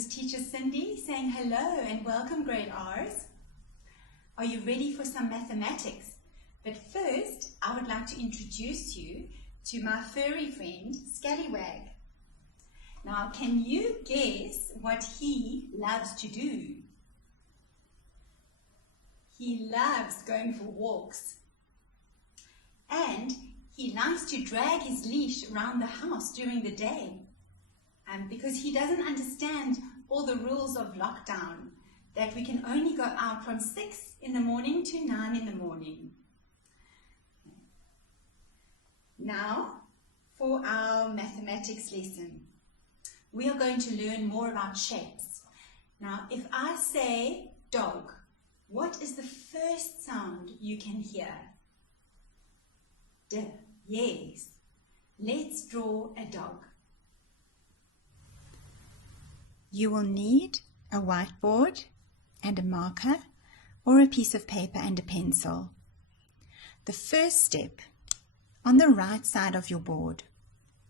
This is Teacher Cindy saying hello and welcome grade R's. Are you ready for some mathematics? But first, I would like to introduce you to my furry friend, Scallywag. Now, can you guess what he loves to do? He loves going for walks. And he likes to drag his leash around the house during the day. Because he doesn't understand all the rules of lockdown, that we can only go out from 6 in the morning to 9 in the morning. Now, for our mathematics lesson, we are going to learn more about shapes. Now, if I say dog, what is the first sound you can hear? D, yes. Let's draw a dog. You will need a whiteboard and a marker or a piece of paper and a pencil. The first step, on the right side of your board,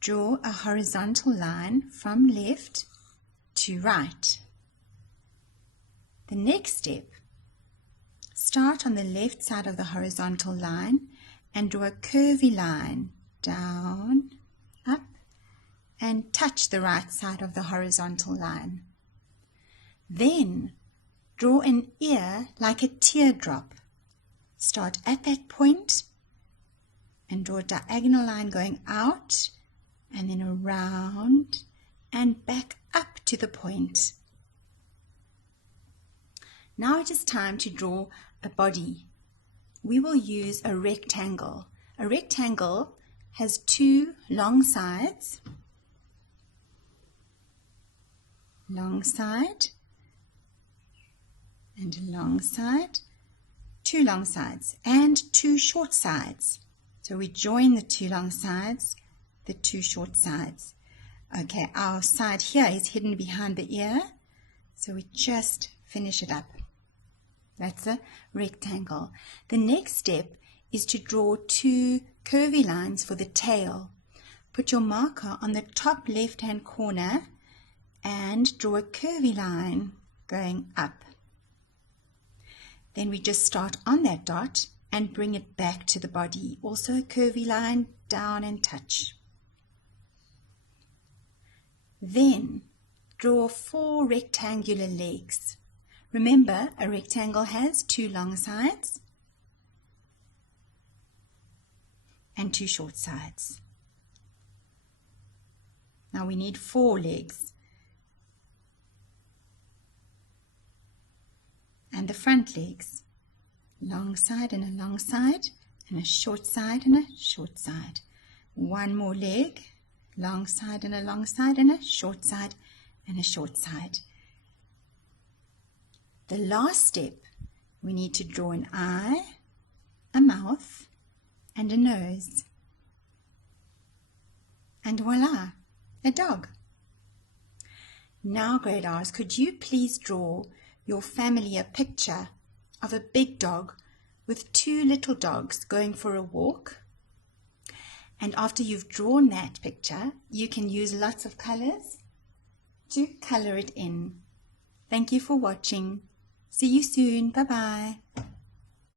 draw a horizontal line from left to right. The next step, start on the left side of the horizontal line and draw a curvy line down, up, and touch the right side of the horizontal line. Then draw an ear like a teardrop. Start at that point and draw a diagonal line going out and then around and back up to the point. Now it is time to draw a body. We will use a rectangle. A rectangle has two long sides, long side and a long side, two long sides and two short sides. So we join the two long sides, the two short sides. Okay, our side here is hidden behind the ear, so we just finish it up. That's a rectangle. The next step is to draw two curvy lines for the tail. Put your marker on the top left-hand corner and draw a curvy line going up. Then we just start on that dot and bring it back to the body. Also a curvy line down and touch. Then draw 4 rectangular legs. Remember, a rectangle has 2 long sides and 2 short sides. Now we need 4 legs. And the front legs, long side and a long side, and a short side and a short side. One more leg, long side and a long side, and a short side and a short side. The last step, we need to draw an eye, a mouth, and a nose. And voila, a dog. Now, grade R's, could you please draw your family a picture of a big dog with 2 little dogs going for a walk? And after you've drawn that picture, you can use lots of colors to color it in. Thank you for watching. See you soon. Bye-bye.